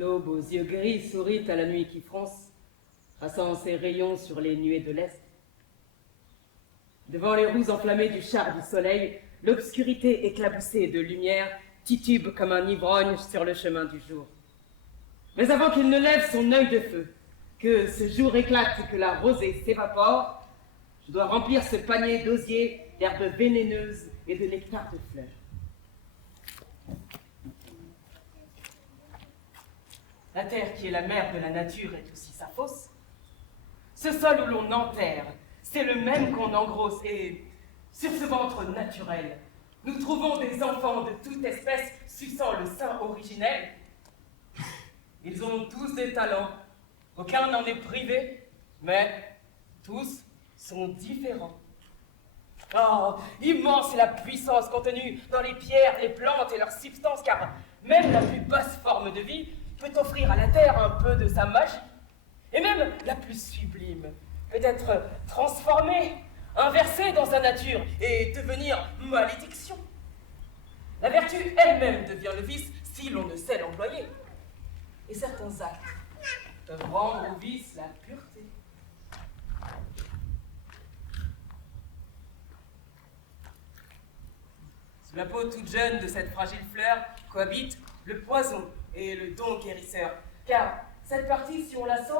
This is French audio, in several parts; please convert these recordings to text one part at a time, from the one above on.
L'aube aux yeux gris sourit à la nuit qui fronce, traçant ses rayons sur les nuées de l'Est. Devant les roues enflammées du char du soleil, l'obscurité éclaboussée de lumière titube comme un ivrogne sur le chemin du jour. Mais avant qu'il ne lève son œil de feu, que ce jour éclate et que la rosée s'évapore, je dois remplir ce panier d'osier d'herbes vénéneuses et de nectar de fleurs. La terre qui est la mère de la nature est aussi sa fosse. Ce sol où l'on enterre, c'est le même qu'on engrosse et, sur ce ventre naturel, nous trouvons des enfants de toute espèce suçant le sein originel. Ils ont tous des talents, aucun n'en est privé, mais tous sont différents. Oh, immense est la puissance contenue dans les pierres, les plantes et leurs substances, car même la plus basse forme de vie peut offrir à la terre un peu de sa magie. Et même la plus sublime peut être transformée, inversée dans sa nature et devenir malédiction. La vertu elle-même devient le vice si l'on ne sait l'employer. Et certains actes peuvent rendre au vice la pureté. Sous la peau toute jeune de cette fragile fleur cohabitent le poison et le don guérisseur. Car cette partie, si on la sent,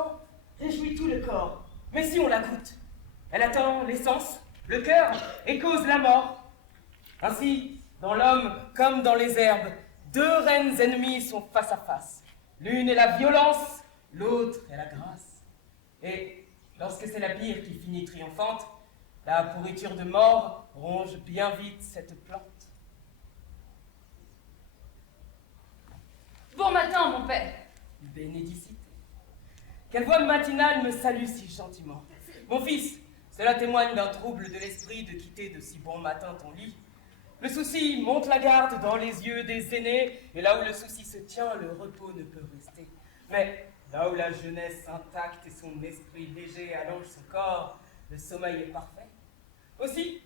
réjouit tout le corps. Mais si on la goûte, elle attend l'essence, le cœur et cause la mort. Ainsi, dans l'homme comme dans les herbes, deux reines ennemies sont face à face. L'une est la violence, l'autre est la grâce. Et lorsque c'est la pire qui finit triomphante, la pourriture de mort ronge bien vite cette plante. Bon matin, mon père. Bénédicité. Quelle voix matinale me salue si gentiment. Mon fils, cela témoigne d'un trouble de l'esprit de quitter de si bon matin ton lit. Le souci monte la garde dans les yeux des aînés, et là où le souci se tient, le repos ne peut rester. Mais là où la jeunesse intacte et son esprit léger allongent son corps, le sommeil est parfait. Aussi,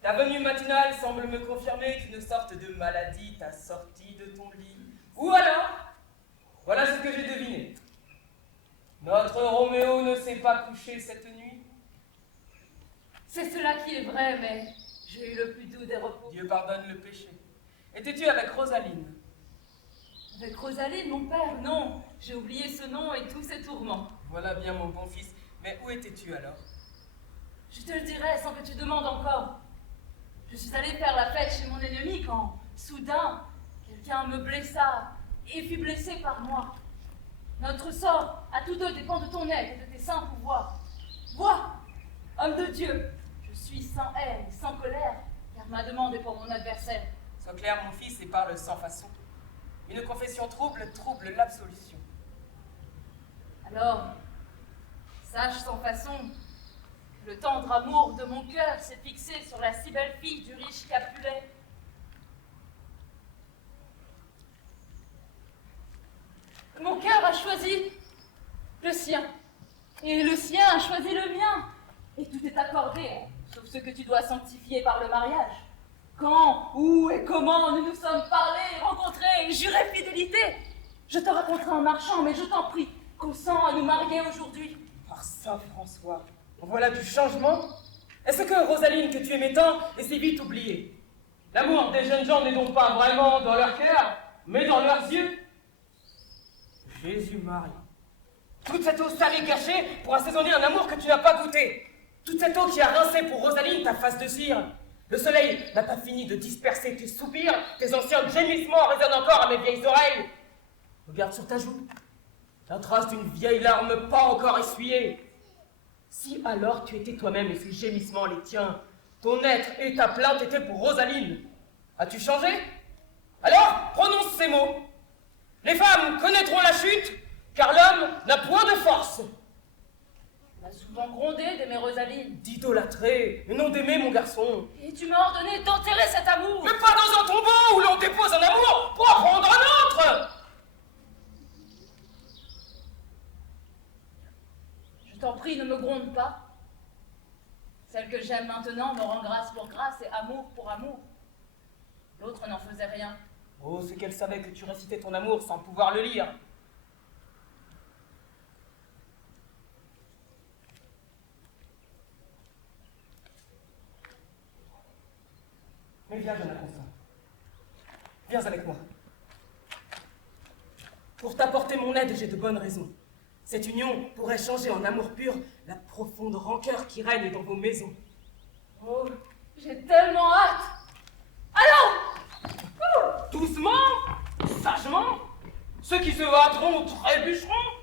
ta venue matinale semble me confirmer qu'une sorte de maladie t'a sorti de ton lit. Ou alors, voilà ce que j'ai deviné. Notre Roméo ne s'est pas couché cette nuit. C'est cela qui est vrai, mais j'ai eu le plus doux des repos. Dieu pardonne le péché. Étais-tu avec Rosaline? Avec Rosaline, mon père? Non, j'ai oublié ce nom et tous ses tourments. Voilà bien, mon bon fils. Mais où étais-tu alors? Je te le dirai sans que tu demandes encore. Je suis allée faire la fête chez mon ennemi quand, soudain, quelqu'un me blessa et fut blessé par moi. Notre sort, à tous deux, dépend de ton aide et de tes saints pouvoirs. Vois, homme de Dieu, je suis sans haine et sans colère, car ma demande est pour mon adversaire. Sois clair, mon fils, et parle sans façon. Une confession trouble l'absolution. Alors, sache sans façon que le tendre amour de mon cœur s'est fixé sur la si belle fille du riche Capulet. Mon cœur a choisi le sien, et le sien a choisi le mien, et tout est accordé, sauf ce que tu dois sanctifier par le mariage. Quand, où et comment nous nous sommes parlé, rencontrés et juré fidélité. Je te raconterai en marchant, mais je t'en prie, consens à nous marier aujourd'hui. Par Saint François, voilà du changement. Est-ce que Rosaline, que tu aimais tant, est si vite oubliée? L'amour des jeunes gens n'est donc pas vraiment dans leur cœur, mais dans leurs yeux. Jésus-Marie. Toute cette eau salée cachée pour assaisonner un amour que tu n'as pas goûté. Toute cette eau qui a rincé pour Rosaline ta face de cire. Le soleil n'a pas fini de disperser tes soupirs, tes anciens gémissements résonnent encore à mes vieilles oreilles. Regarde sur ta joue, la trace d'une vieille larme pas encore essuyée. Si alors tu étais toi-même et ces gémissements les tiens, ton être et ta plainte étaient pour Rosaline, as-tu changé? Alors prononce ces mots. Les femmes connaîtront la chute, car l'homme n'a point de force. Tu m'as souvent grondé d'aimer Rosaline. D'idolâtrer, et non d'aimer mon garçon. Et tu m'as ordonné d'enterrer cet amour. Mais pas dans un tombeau où l'on dépose un amour pour en prendre un autre. Je t'en prie, ne me gronde pas. Celle que j'aime maintenant me rend grâce pour grâce et amour pour amour. L'autre n'en faisait rien. Oh, c'est qu'elle savait que tu récitais ton amour sans pouvoir le lire. Viens avec moi. Pour t'apporter mon aide, j'ai de bonnes raisons. Cette union pourrait changer en amour pur la profonde rancœur qui règne dans vos maisons. Oh, j'ai tellement hâte. Allons! Doucement, sagement, ceux qui se hâteront trébucheront.